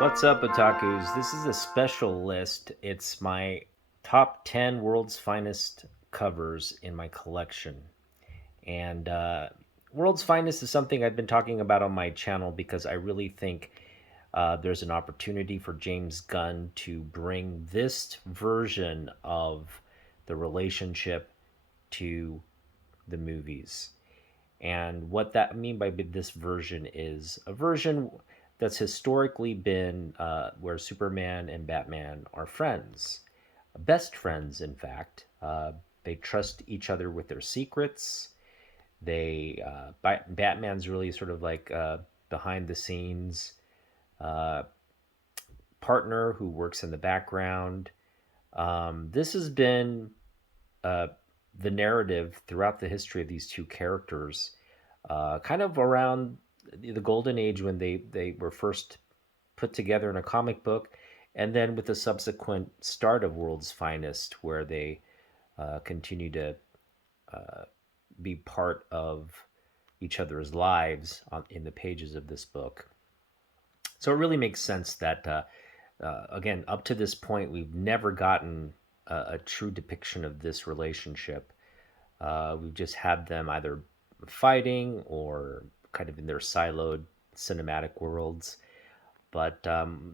What's up, Otakus? This is a special list. It's my top 10 world's finest covers in my collection. And World's Finest is something I've been talking about on my channel because I really think there's an opportunity for James Gunn to bring this version of the relationship to the movies. And what that I mean by this version is a version that's historically been where Superman and Batman are friends, best friends, in fact. They trust each other with their secrets. Batman's really sort of like behind the scenes uh, partner who works in the background. This has been uh, the narrative throughout the history of these two characters, kind of around the golden age when they were first put together in a comic book, and then with the subsequent start of World's Finest, where they continue to be part of each other's lives in the pages of this book. So it really makes sense that, again, up to this point, we've never gotten a true depiction of this relationship. We've just had them either fighting or kind of in their siloed cinematic worlds. But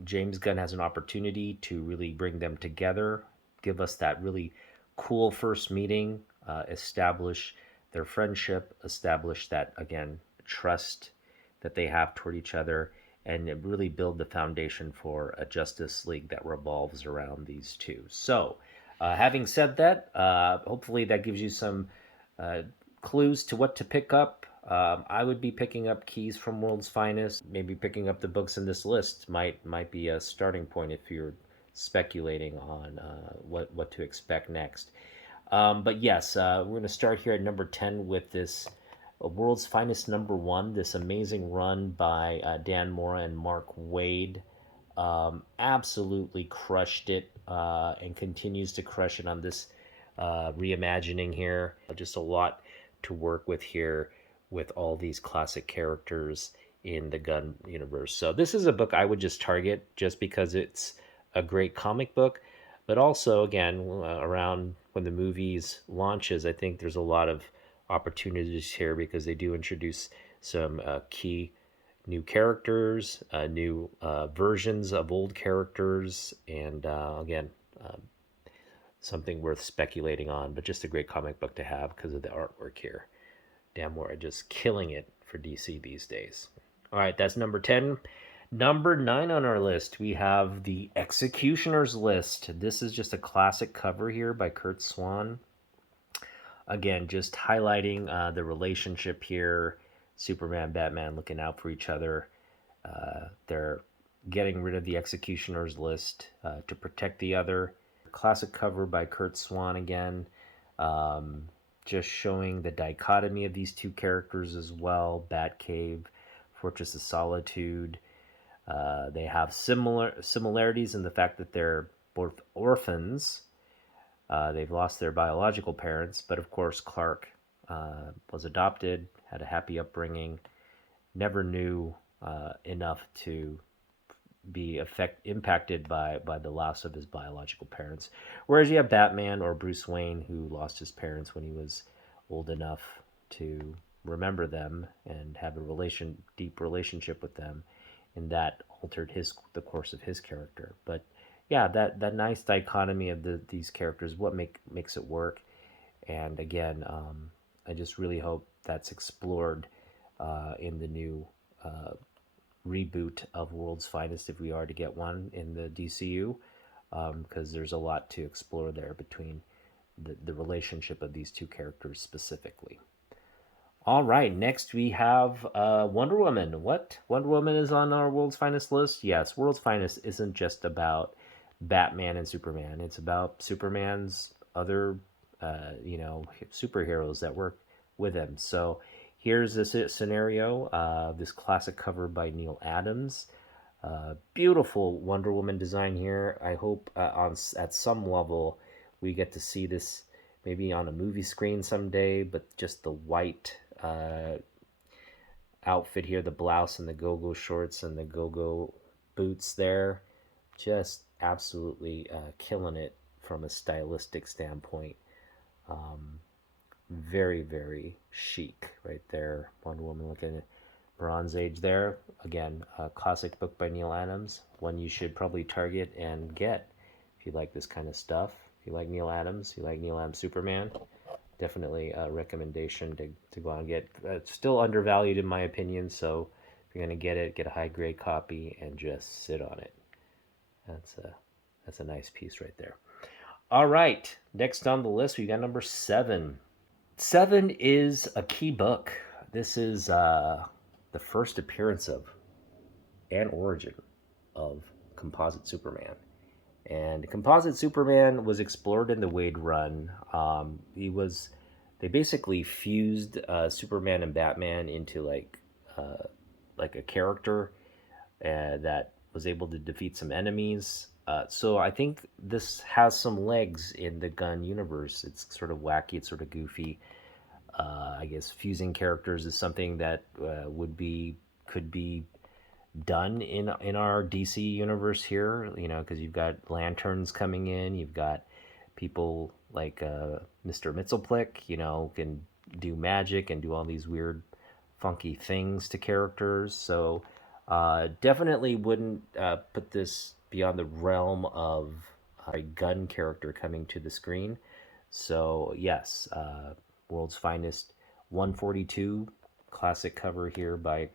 James Gunn has an opportunity to really bring them together, give us that really cool first meeting, establish their friendship, establish that, again, trust that they have toward each other, and really build the foundation for a Justice League that revolves around these two. So, having said that, hopefully that gives you some uh, clues to what to pick up. I would be picking up keys from World's Finest. Maybe picking up the books in this list might be a starting point if you're speculating on what to expect next. But yes, we're going to start here at number 10 with this World's Finest number one, this amazing run by Dan Mora and Mark Wade. Absolutely crushed it and continues to crush it on this reimagining here. Just a lot to work with here with all these classic characters in the Gun universe. So this is a book I would just target just because it's a great comic book, but also again around when the movies launches, I think there's a lot of opportunities here because they do introduce some key new characters, new versions of old characters, and again, something worth speculating on, but just a great comic book to have because of the artwork here. Damn, we're just killing it for DC these days. All right, that's number 10. Number 9 on our list, we have the Executioner's List. This is just a classic cover here by Kurt Swan. Again, just highlighting the relationship here. Superman, Batman looking out for each other. They're getting rid of the Executioner's List to protect the other. Classic cover by Kurt Swan again. Just showing the dichotomy of these two characters as well. Batcave, Fortress of Solitude. They have similarities in the fact that they're both orphans. They've lost their biological parents, but of course Clark was adopted, had a happy upbringing, never knew enough to be impacted by the loss of his biological parents. Whereas you have Batman or Bruce Wayne who lost his parents when he was old enough to remember them and have a deep relationship with them, and that altered the course of his character. But yeah, that nice dichotomy of these characters, what makes it work. And again, I just really hope that's explored in the new reboot of World's Finest, if we are to get one in the DCU, because there's a lot to explore there between the relationship of these two characters specifically. All right, next we have Wonder Woman. What? Wonder Woman is on our World's Finest list? Yes, World's Finest isn't just about Batman and Superman. It's about Superman's other, superheroes that work with him. So here's this scenario, this classic cover by Neil Adams. Beautiful Wonder Woman design here. I hope at some level we get to see this maybe on a movie screen someday, but just the white outfit here, the blouse and the go-go shorts and the go-go boots there. Just absolutely killing it from a stylistic standpoint. Um, Very, very chic right there. Wonder Woman looking at Bronze Age there. Again, a classic book by Neil Adams, one you should probably target and get if you like this kind of stuff. If you like Neil Adams, you like Neil Adams Superman, definitely a recommendation to go out and get. It's still undervalued in my opinion, so if you're going to get it, get a high grade copy and just sit on it. That's a nice piece right there. All right, next on the list we got number 7. 7 is a key book. This is the first appearance of and origin of Composite Superman. And Composite Superman was explored in the Wade run. They basically fused Superman and Batman into like a character that was able to defeat some enemies. So I think this has some legs in the Gunn universe. It's sort of wacky, it's sort of goofy. I guess fusing characters is something that could be done in our DC universe here. You know, because you've got lanterns coming in, you've got people like Mr. Mxyzptlk, you know, can do magic and do all these weird, funky things to characters. So definitely wouldn't put this beyond the realm of a gun character coming to the screen. So yes, World's Finest 142, classic cover here by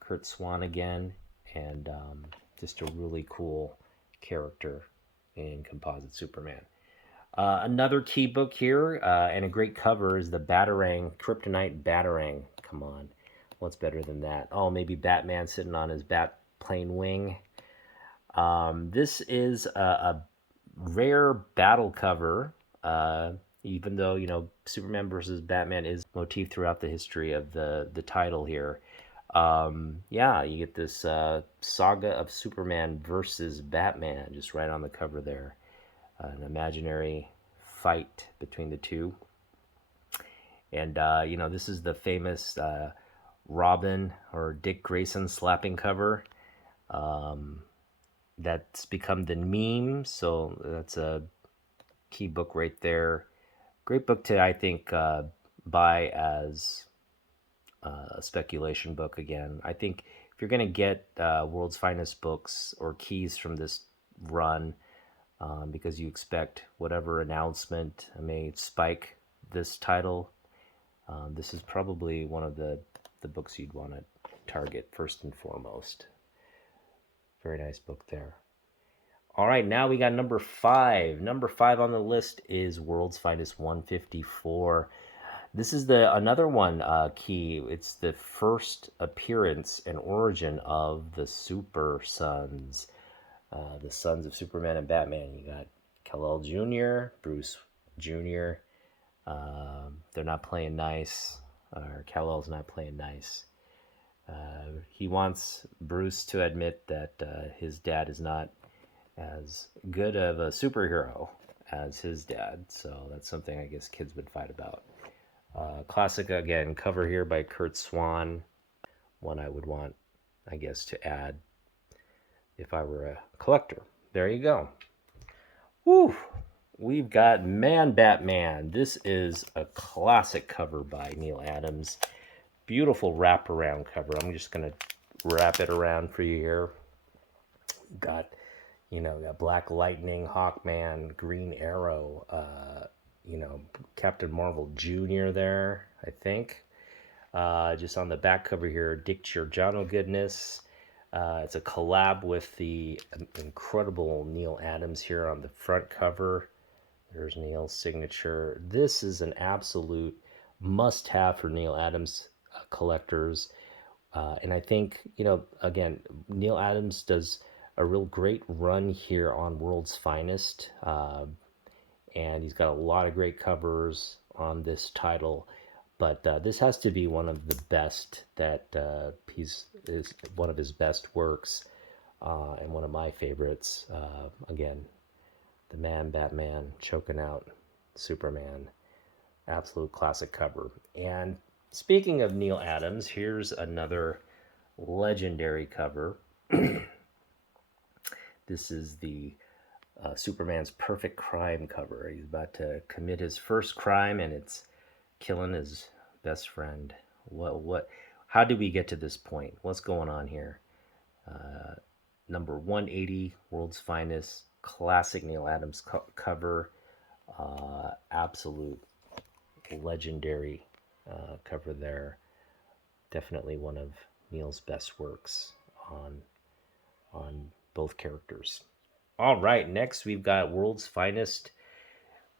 Kurt Swan again, and just a really cool character in Composite Superman. Another key book here and a great cover is the Batarang, Kryptonite Batarang. Come on, what's better than that? Oh, maybe Batman sitting on his bat plane wing. This is a rare battle cover, even though, you know, Superman versus Batman is motif throughout the history of the title here. Yeah, you get this saga of Superman versus Batman just right on the cover there. An imaginary fight between the two. And, you know, this is the famous Robin or Dick Grayson slapping cover. That's become the meme, so that's a key book right there. Great book to, I think, buy as a speculation book again. I think if you're going to get World's Finest books or keys from this run, because you expect whatever announcement may spike this title, this is probably one of the books you'd want to target first and foremost. Very nice book there. All right, now we got number 5. Number 5 on the list is World's Finest 154. This is another one key. It's the first appearance and origin of the Super Sons, the sons of Superman and Batman. You got Kal-El Jr., Bruce Jr. They're not playing nice, or Kal-El's not playing nice. He wants Bruce to admit that his dad is not as good of a superhero as his dad, so that's something I guess kids would fight about. Classic again, cover here by Kurt Swan. One I would want, I guess, to add if I were a collector. There you go. Woo! We've got Man Batman. This is a classic cover by Neil Adams. Beautiful wraparound cover. I'm just going to wrap it around for you here. Got Black Lightning, Hawkman, Green Arrow, Captain Marvel Jr. there, I think. Just on the back cover here, Dick Giordano goodness. It's a collab with the incredible Neil Adams here on the front cover. There's Neil's signature. This is an absolute must-have for Neil Adams collectors. And I think, again, Neil Adams does a real great run here on World's Finest. And he's got a lot of great covers on this title. But this has to be one of the best that is one of his best works and one of my favorites. Again, the Man Batman choking out Superman. Absolute classic cover. And speaking of Neil Adams, here's another legendary cover. This is the Superman's perfect crime cover. He's about to commit his first crime, and it's killing his best friend. What? How did we get to this point? What's going on here? Number 180, World's Finest, classic Neil Adams cover, absolute legendary cover there. Definitely one of Neil's best works on both characters. All right, next we've got World's Finest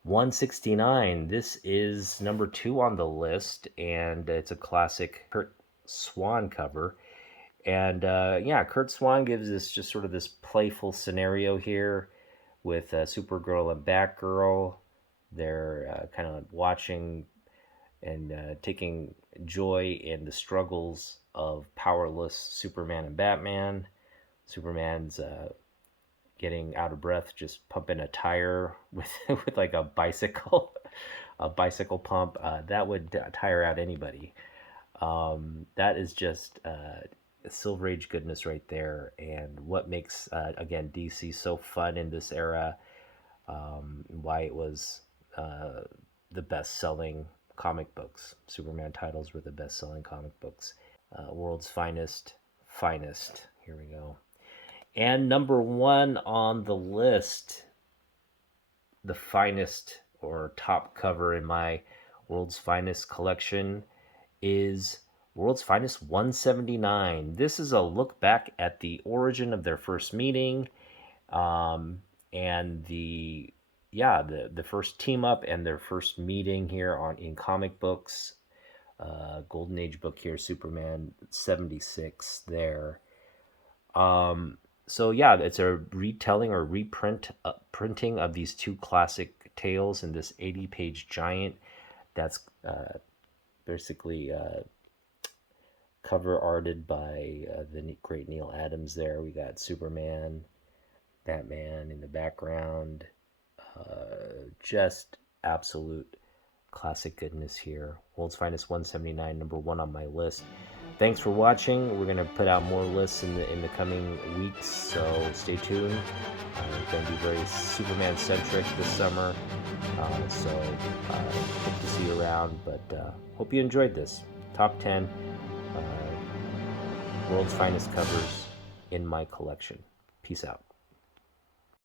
169. This is number 2 on the list, and it's a classic Kurt Swan cover. And yeah, Kurt Swan gives us just sort of this playful scenario here with Supergirl and Batgirl. They're kind of watching and taking joy in the struggles of powerless Superman and Batman. Superman's getting out of breath, just pumping a tire with with like a bicycle, a bicycle pump. That would tire out anybody. That is just Silver Age goodness right there, and what makes again DC so fun in this era. Why it was the best-selling comic books. Superman titles were the best-selling comic books. World's Finest, finest. Here we go. And number 1 on the list, the finest or top cover in my World's Finest collection is World's Finest 179. This is a look back at the origin of their first meeting, and the first team up and their first meeting here in comic books. Golden Age book here, Superman 76 there. So yeah, it's a retelling or printing of these two classic tales in this 80-page giant that's basically cover arted by the great Neil Adams there. We got Superman, Batman in the background. Just absolute classic goodness here. World's Finest 179, number 1 on my list. Thanks for watching. We're going to put out more lists in the coming weeks, so stay tuned. It's going to be very Superman-centric this summer, so hope to see you around, but hope you enjoyed this. Top 10 World's Finest covers in my collection. Peace out.